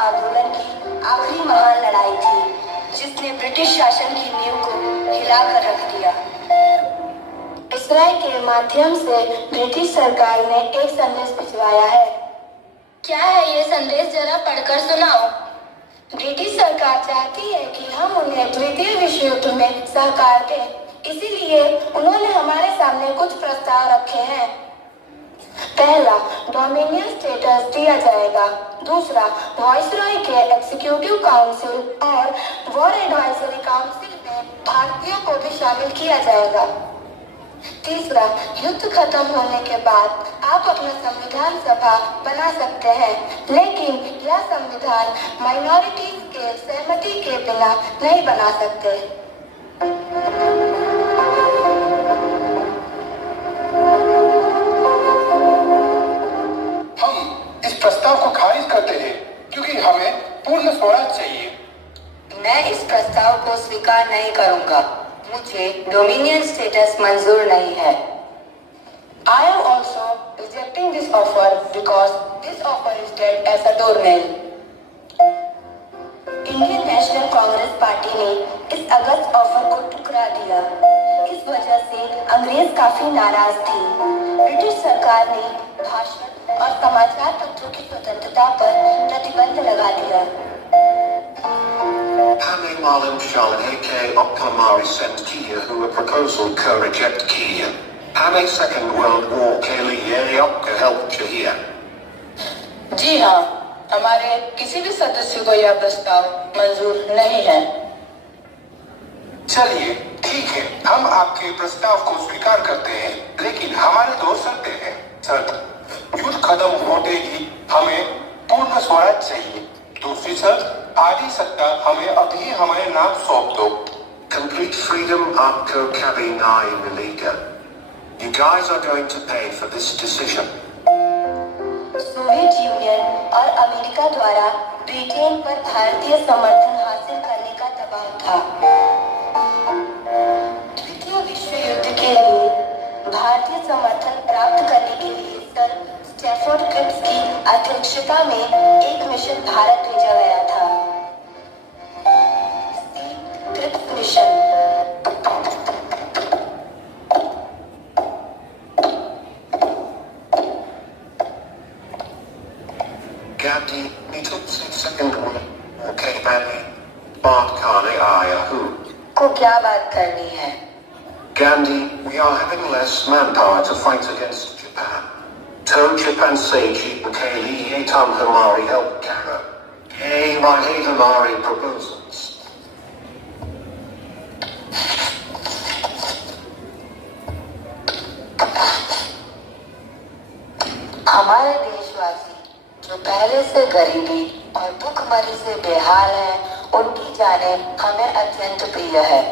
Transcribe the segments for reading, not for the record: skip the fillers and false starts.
आंदोलन की आखिरी महान लड़ाई थी, जिसने ब्रिटिश शासन की नींव को हिलाकर रख दिया। इस राय के माध्यम से ब्रिटिश सरकार ने एक संदेश भिजवाया है। क्या है ये संदेश, जरा पढ़कर सुनाओ। ब्रिटिश सरकार चाहती है कि हम उन्हें द्वितीय विश्व युद्ध में सहकार दें, इसीलिए उन्होंने हमारे सामने कुछ प्रस्ताव रखे हैं। पहला, डोमिनियन स्टेटस दिया जाएगा। दूसरा, वाइसरॉय के एग्जीक्यूटिव काउंसिल और वॉर एडवाइजरी काउंसिल में भारतीयों को भी शामिल किया जाएगा। तीसरा, युद्ध खत्म होने के बाद आप अपना संविधान सभा बना सकते हैं, लेकिन यह संविधान माइनॉरिटीज के सहमति के बिना नहीं बना सकते। हम इस प्रस्ताव को खारिज करते हैं क्योंकि हमें पूर्ण स्वराज चाहिए। मैं इस प्रस्ताव को स्वीकार नहीं करूंगा। मुझे डोमिनियन स्टेटस मंजूर नहीं है। I am also rejecting this offer because this offer is dead as a doornail. Indian national Congress party ने इस अगस्त ऑफर को ठुकरा दिया। इस वजह से अंग्रेज काफी नाराज थी। ब्रिटिश सरकार ने भाषण और समाचार पत्रों की स्वतंत्रता पर प्रतिबंध लगा दिया। Hame Malim Shalane K. Okamari sent Kia who a proposal co-reject Kia. Hame Second World War के लिए आपका help चाहिए। जी हाँ, हमारे किसी भी सदस्य को यह प्रस्ताव मंजूर नहीं है। चलिए ठीक है, हम आपके प्रस्ताव को स्वीकार करते हैं, लेकिन हमारे दो शर्तें हैं। शर्त, युद्ध खत्म होते ही हमें पूर्ण स्वराज चाहिए। दूसरी शर्त, आधी सत्ता हमें अभी हमारे नाम सौंप दो। Complete freedom आपको कभी नहीं मिलेगा। You guys are going to pay for this decision. Soviet union और अमेरिका द्वारा ब्रिटेन पर भारतीय समर्थन हासिल करने का दबाव था। द्वितीय विश्व युद्ध के लिए भारतीय समर्थन प्राप्त करने के लिए सर स्टैफोर्ड क्रिप्स की अध्यक्षता में एक मिशन भारत भेजा गया था। Cripps mission Gandhi meeting second world के बात करने आया हूँ। को क्या बात करनी है? Gandhi, we are having less manpower to fight against Japan. तो जापान से जीतने के लिए तुम हमारी help करो। ये रहे हमारे proposals। हमारे देशवासी जो पहले से गरीबी और भूखमरी से बेहाल हैं, उनकी जानें हमें अत्यंत प्रिय है।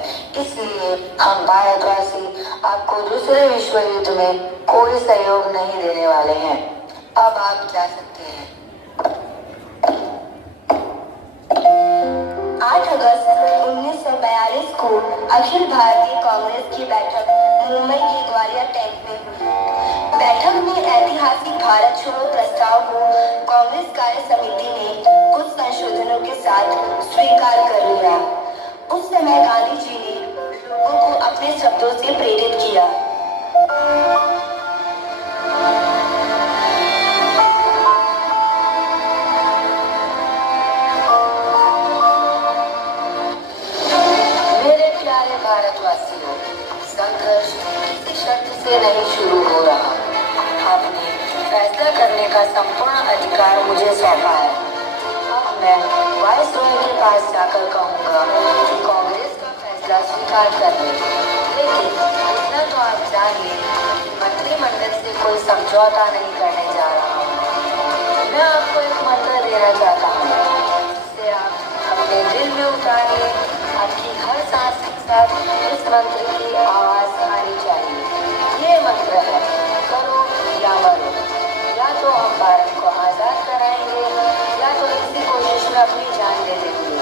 इसलिए हम भारतवासी आपको दूसरे विश्व युद्ध में कोई सहयोग नहीं देने वाले हैं। अब आप जा सकते हैं। 8 अगस्त 1942 को अखिल भारतीय कांग्रेस की बैठक मुंबई के ग्वालियर टैंक में हुई। बैठक में ऐतिहासिक भारत छोड़ो प्रस्ताव को कांग्रेस कार्य समिति ने कुछ संशोधनों के साथ स्वीकार कर लिया। उस समय गांधी जी ने लोगों को अपने शब्दों से प्रेरित किया। मेरे प्यारे भारतवासियों, संघर्ष किसी शर्त से नहीं शुरू हो रहा। आपने फैसला करने का संपूर्ण अधिकार मुझे सौंपा है। अब मैं वाइसरॉय के पास जाकर कहूँगा कि कांग्रेस का फैसला स्वीकार कर ले, लेकिन इतना तो आप जानिए कि मंत्रिमंडल से कोई समझौता नहीं करने जा रहा हूँ। मैं आपको एक मंत्र देना चाहता हूँ, जिसे आप अपने दिल में उतारिए। आपकी हर सांस के साथ इस मंत्र की आवाज आनी चाहिए। ये मंत्र है, करो या मरो। या तो हम भारत को आजाद कराएंगे या तो इसी कोशिश में अपनी जान दे देंगे।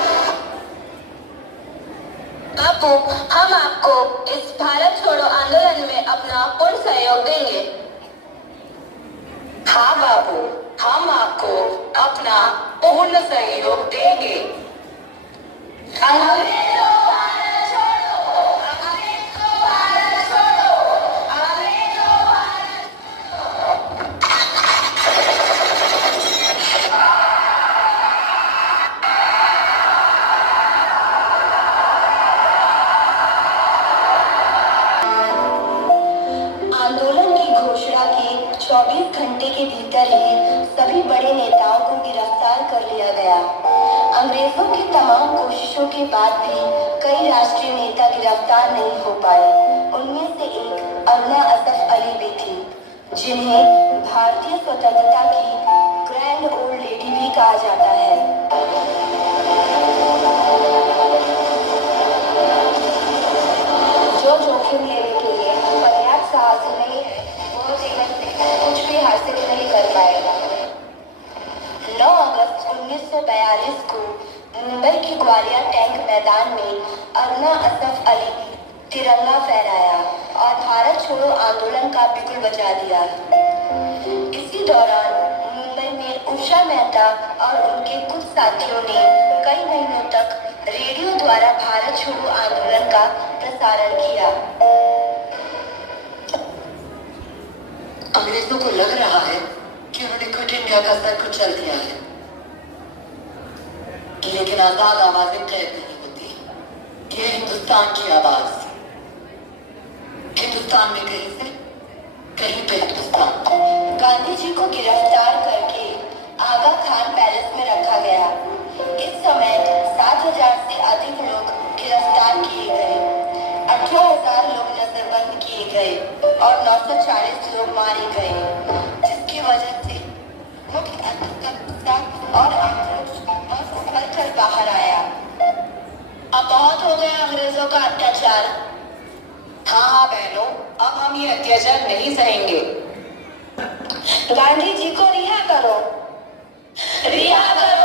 बापू, हम आपको इस भारत छोड़ो आंदोलन में अपना पूर्ण सहयोग देंगे। हाँ बाबू, हम आपको अपना पूर्ण सहयोग देंगे। अंग्रेजों भारत छोड़ो, अंग्रेजों भारत छोड़ो, अंग्रेजों भारत आंदोलन की घोषणा के 24 घंटे के भीतर ही सभी बड़े नेताओं को गिरफ्तार कर लिया गया। अंग्रेजों की तमाम कोशिशों के बाद भी कई राष्ट्रीय नेता गिरफ्तार नहीं हो पाए। उनमें से एक अरुणा असफ अली भी थी, जिन्हें भारतीय स्वतंत्रता की ग्रैंड ओल्ड लेडी भी कहा जाता है। जो जोखिम लेने के लिए पर्याप्त साहसी नहीं है, वो जीवन में कुछ भी हासिल नहीं कर पाएगा। 9 अगस्त 1942 को मुंबई के ग्वालियर टैंक मैदान में अरुणा असफ अली ने तिरंगा फहराया और भारत छोड़ो आंदोलन का बिगुल बजा दिया। इसी दौरान मुंबई में उषा मेहता और उनके कुछ साथियों ने कई महीनों तक रेडियो द्वारा भारत छोड़ो आंदोलन का प्रसारण किया। अंग्रेजों को लग रहा है कि उन्होंने क्विट इंडिया का सर कुचल दिया है, लेकिन आजाद आवाजें कैद नहीं होती। ये हिंदुस्तान की आवाज, हिंदुस्तान में कहीं से कहीं पे हिंदुस्तान। गांधी जी को गिरफ्तार करके आगा खान पैलेस में रखा गया। इस समय 7,000 से अधिक लोग गिरफ्तार किए गए, 18,000 लोग नजरबंद किए गए और 940 लोग मारे गए, जिसकी वजह से मुख्य अंतर्गत और आक्रोश उभर कर बाहर आया। अब बहुत हो गया अंग्रेजों का अत्याचार। हाँ बहनों, अब हम ये अत्याचार नहीं सहेंगे। गांधी जी को रिहा करो, रिहा करो।